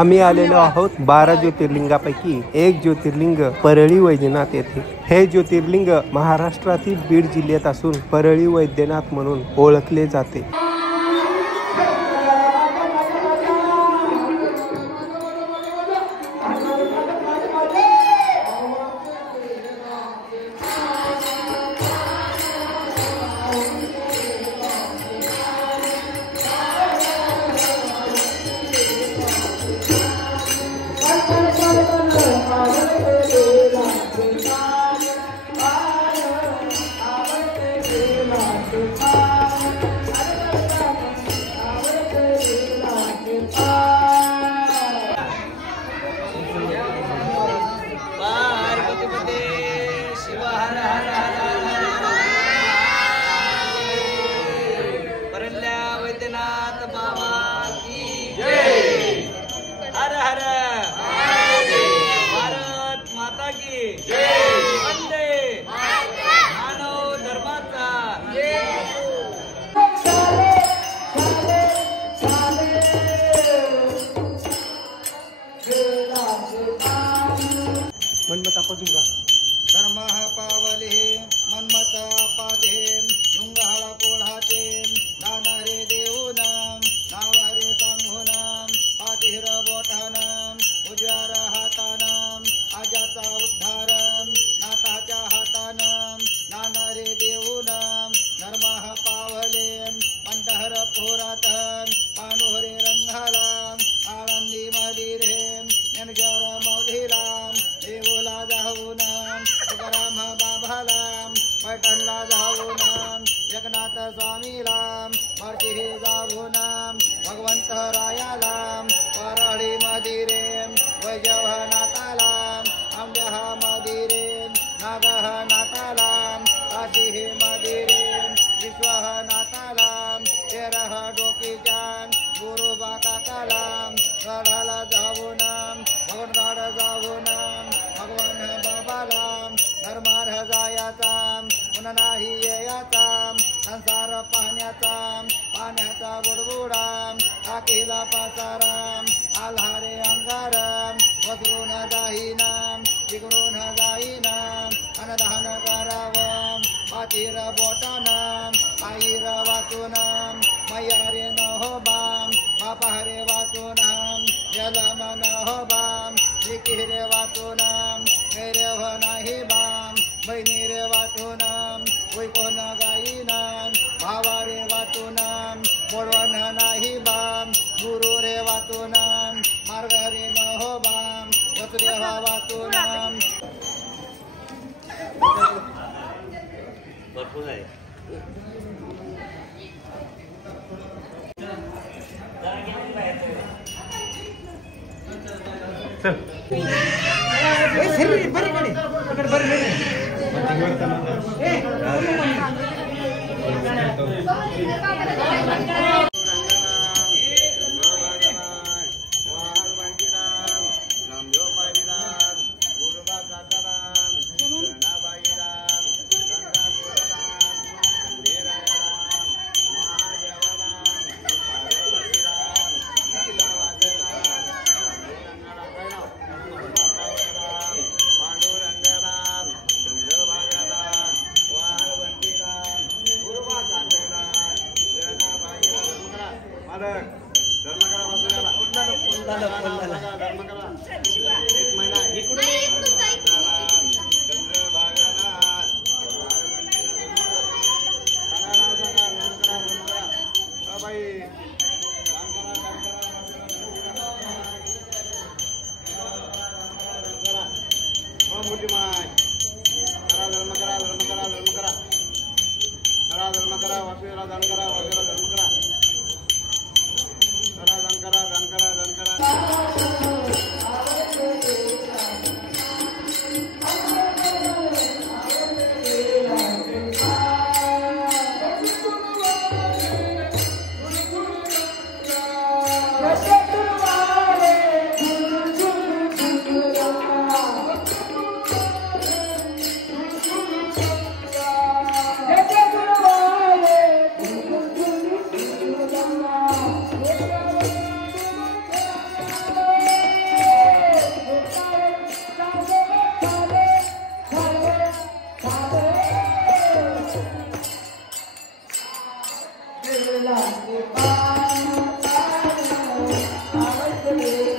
आम्ही आलेलो आहोत 12 ज्योतिर्लिंगापैकी एक ज्योतिर्लिंग परळी वैद्यनाथ येथे। हे ज्योतिर्लिंग महाराष्ट्रातील बीड जिल्ह्यात असून परळी वैद्यनाथ म्हणून ओळखले जाते। मनमता पदुंगा धर्मः पावले मनमता पादे डुंगाळा कोळहाते नानारे देऊनाम नावारे सांगुनाम पातिर बोटानाम उजव्यार हातानाम आजाचा उद्धारम नाताच्या हातानाम नानारे देऊनाम धर्मः पावले मंडहर पोरातम पानुहरे रंगालाम आनंदी मदिरे जनजर मौढीलाम देवला जाऊनाम तुकाराम बाबालाम पैठणला जाऊनाम जगन्नाथ स्वामीलाम मर्जी जाऊनाम भगवंत रायालाम परळी मदिरेम वैजवनाथालाम आंब्याह मदिरेम नागह नाथालाम काशी मदिरेम विश्वह नाथालाम तेरह डोकीचान गुरु बाकाकालाम गडाला जाऊनाम भगवनगाड जाऊनाम भगवान बाबालाम धर्मार जायाचाम पुननाही येयाचाम संसार पाण्याचाम पाण्याचा बुडबुडाम टाकीला पासाराम आल्हारे अंगाराम वसरून जाईनाम तिकडून जाईनाम अनदान करावं पातीर बोटानाम आईर वाचूनाम मैयारे न हो बाम बापारे वाचूनाम जलम न हो बाम लिकिरे वाचूनाम मेरे हो नाही बाम बहिणी रे वाचूनाम कोण गाईनाम भावारे वाचूनाम बोडवण नाही बाम गुरु रे वाचूनाम मार्ग रे न हो बाम वसुदेव वाचूनाम भरपूर आहे। धर्म करा Thank you.